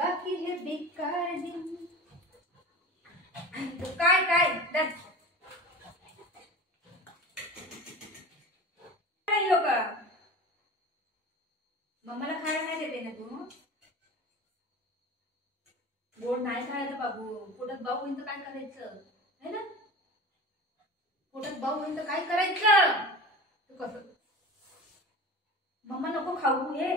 बाकी हे बेकार दिन. काय काय लोक मम्माला खायला नाही देते ना तू. गोड नाही खायचं बाबू. पोटात बाऊ होईल तर काय करायचं है ना. पोटात बाऊ होईल तर काय करायचं. तू कसं मम्मा नको खाऊ हे.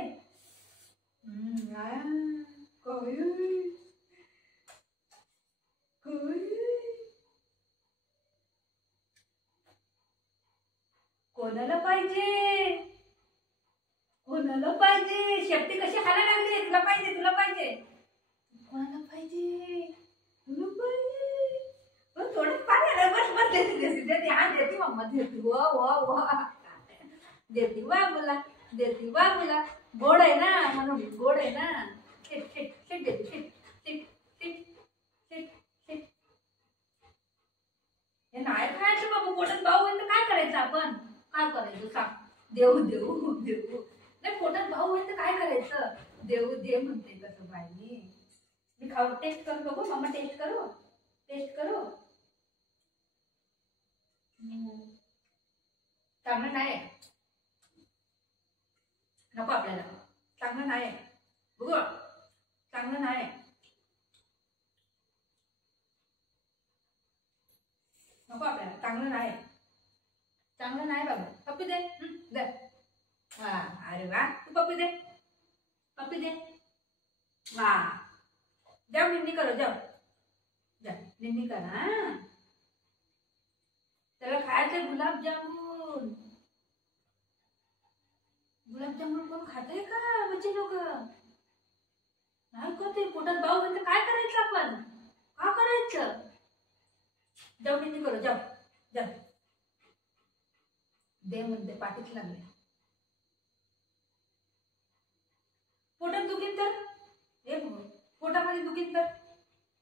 कोणाला पाहिजे कोणाला पाहिजे. शेपटी कशी खायला लागली. तुला पाहिजे तुला पाहिजे. कोणाला पाहिजे तुला पाहिजे. थोडं पाणी आलं बस बस देते हा देते मम्मा देते. वा वा वा देते बाबूला देते बाबूला. गोड आहे ना म्हणून गोड आहे ना. शिट शिट शिट देते shit shit shit shit shit. हे नाही खायचं बाबू. पोटात भाऊ होईल तर काय करायचं आपण. काय करायचं सांग. देऊ देऊ देऊ नाही. पोटात भाऊ होईल तर काय करायचं. देऊ दे म्हणते कसं बाई. मी खाऊ टेस्ट करू बघू. मम्मा टेस्ट करू टेस्ट करू. चांगलं नाही नको आपल्याला. चांगलं नाही बघू. चांगलं नाही नको आपल्याला. चांगलं नाही चांगलं नाही बाबा. पप्पी दे दे. हा अरे वा तू पप्पी दे पप्पी दे. वा जाओ निन्नी करो जाओ जा निन्नी करा. त्याला खायचं गुलाबजामुन. गुलाबजामुन कोण खाते का बच्चे लोक. नाही खाते. पोटात भाऊ होईल तर काय करायचं आपण. का करायचं. जाऊ निन्नी करो जाऊ जाऊ. दे म्हणते पाठीच लागले. पोटात दुखीन तर हे पोटामध्ये दुखीन तर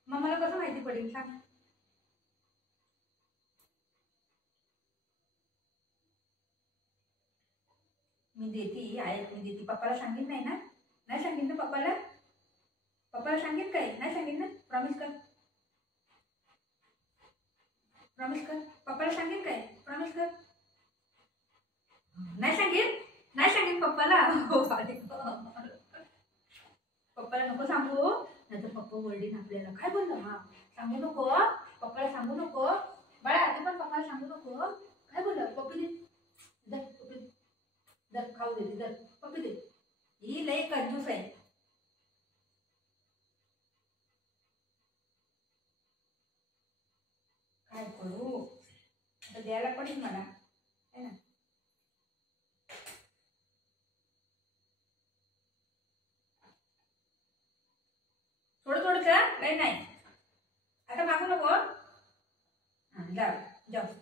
मम्माला कसं माहिती पडेल सांग. मी देते आहे मी देते. पप्पाला सांगित नाही ना. नाही सांगित ना पप्पाला. पप्पाला सांगित काय नाही सांगित ना. प्रॉमिस कर प्रॉमिस कर. पप्पाला सांगित काय प्रॉमिस कर. नाही सांगित पप्पाला. पप्पाला नको सांगू नाही तर पप्पा वर्डीन आपल्याला. काय बोललो हा सांगू नको. पप्पाला सांगू नको बाळा. तू पण पप्पाला सांगू नको. काय बोललो. पप्पी दे दर पप्पी दर खाऊ देते दर पप्पी दे. ही लई कंजूस आहे. काय करू आता. द्यायला पडेल मला है ना. थोडं थोडं का काही नाही. आता मागू नको. जाऊ जाऊ.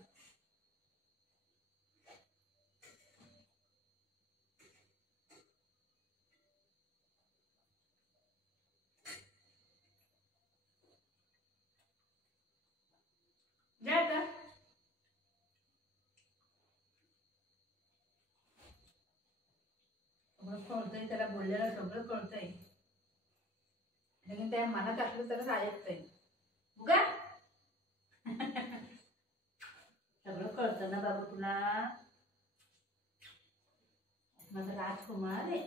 जा आता. सगळं कळतंय त्याला. बोललेलं सगळं कळतंय. लेकिन त्या मनात असलं तरच ऐकतंय. बघा सगळं कळतं ना बाबा तुला. माझा राजकुमार आहे.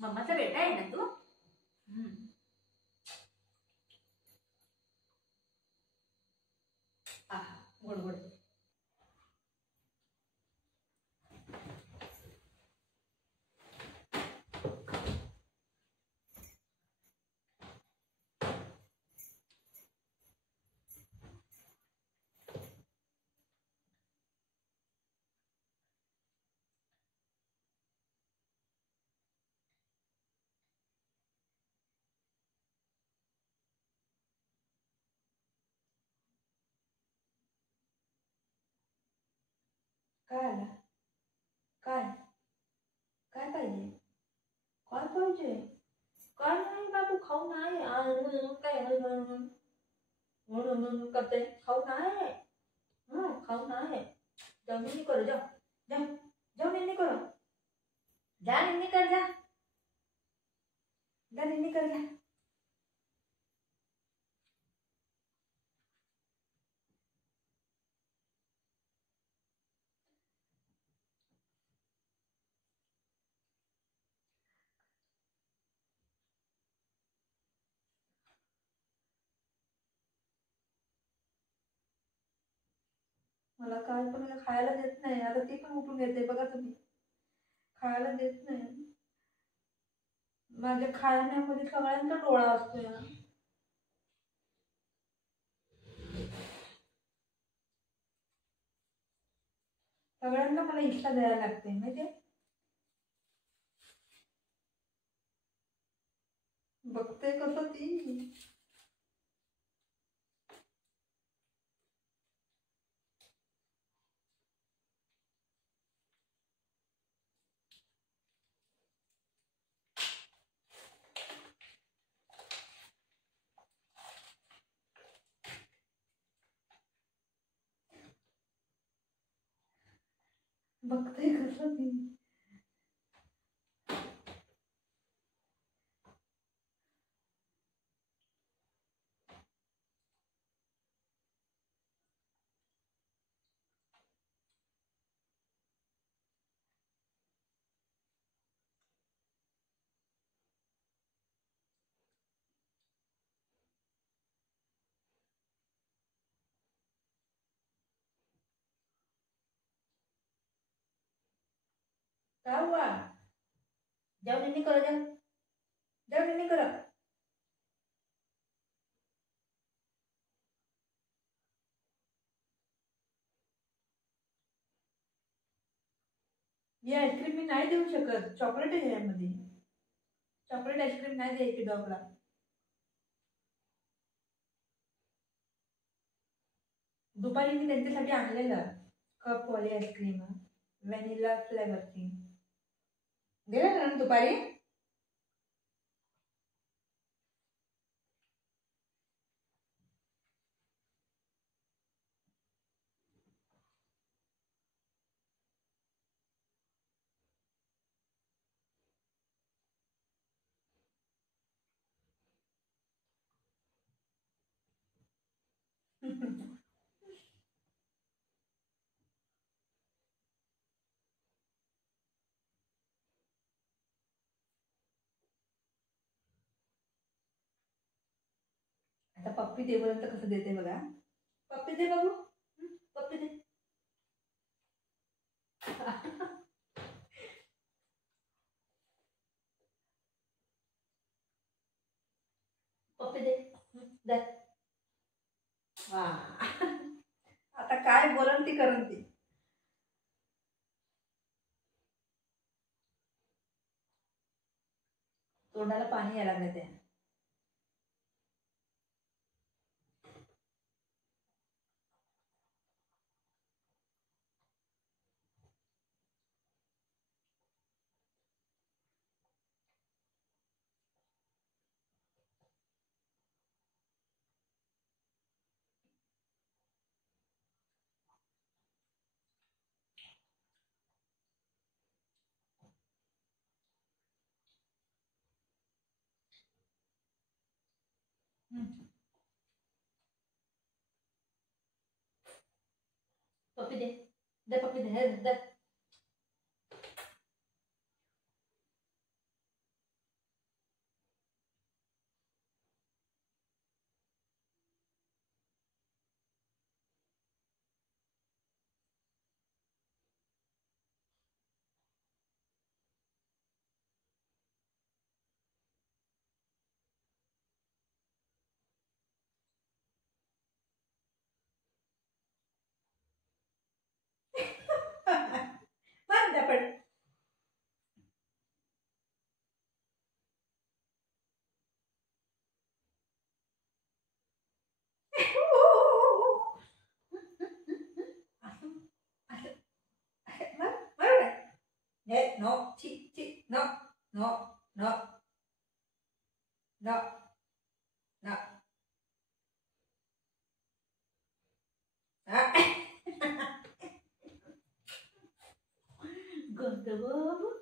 मम्माचा बेटा आहे ना तू. गोड गोड. काय आला. काय काय पाहिजे. काय पाहिजे. काय नाही बाबू खाऊ नाही. काय करते. खाऊ नाही. खाऊ नाही. जाऊ निन्नी करो जाऊ जाऊ जाऊ निन्नी करो. जा निन्नी कर जा. जा निन्नी कर जा. मला काय पण खायला देत नाही. आता ती पण उठून येते बघा तुम्ही. खायला देत नाही. माझ्या खाण्यामध्ये सगळ्यांचा डोळा असतो या. सगळ्यांना मला हिस्सा द्यायला लागते माहितीये. बघते कसं ती. बघते कसं ती. काय हुआ? जाओ निन्नी करो जाओ. जाओ निन्नी करो. ही आईस्क्रीम मी नाही देऊ शकत. चॉकलेट आहे यामध्ये. चॉकलेट आईस्क्रीम नाही द्यायची डॉगला. दुपारी मी त्यांच्यासाठी आणलेलं कपवाली आईस्क्रीम व्हॅनिला फ्लेवरची. दिलं ना दुपारी. आता पप्पी देपर्यंत कसं देते बघा. पप्पी दे बाबू. पप्पी दे. पप्पी दे. दे. आता काय बोलन ती करून ती. तोंडाला पाणी यायला लागलं त्या. पप्पी दे. दे पप्पी दे. दे. मार द्या पण. No, chi, chi, no, no, no, no, no. Ganda babu.